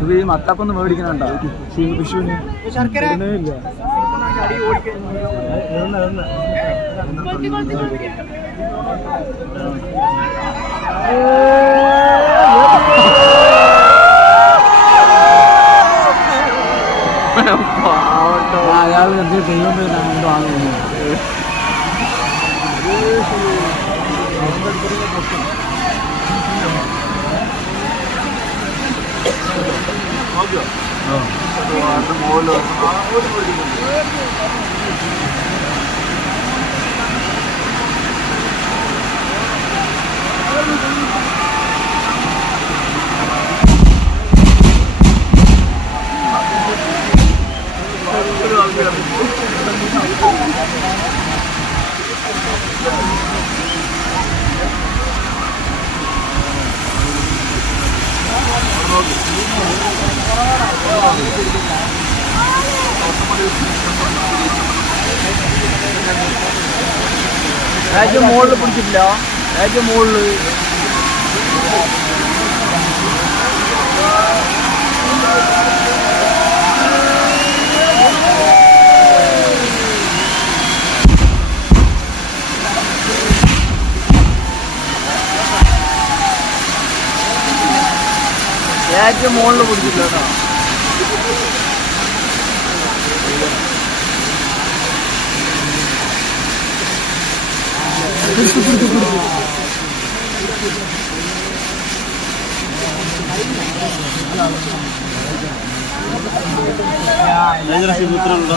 ഇത് ഈ മത്തപ്പൊന്ന് മേടിക്കണുണ്ടോ. വിഷുവിന് ഇല്ല അയാൾ എന്ത് ദൈവം കൊണ്ട് വാങ്ങുന്നു? അത് മോലോ അങ്ങോട്ട് പോയി Thank you. ഏറ്റവും മുകളിൽ പിടിച്ചിട്ടില്ല. ഏറ്റവും മുകളിൽ. ഏറ്റവും മുകളിൽ പിടിച്ചില്ല കേട്ടോ പിടിച്ചു പിടിച്ചു പിടിച്ചു ഞാൻ ചില ചിത്രമുണ്ടോ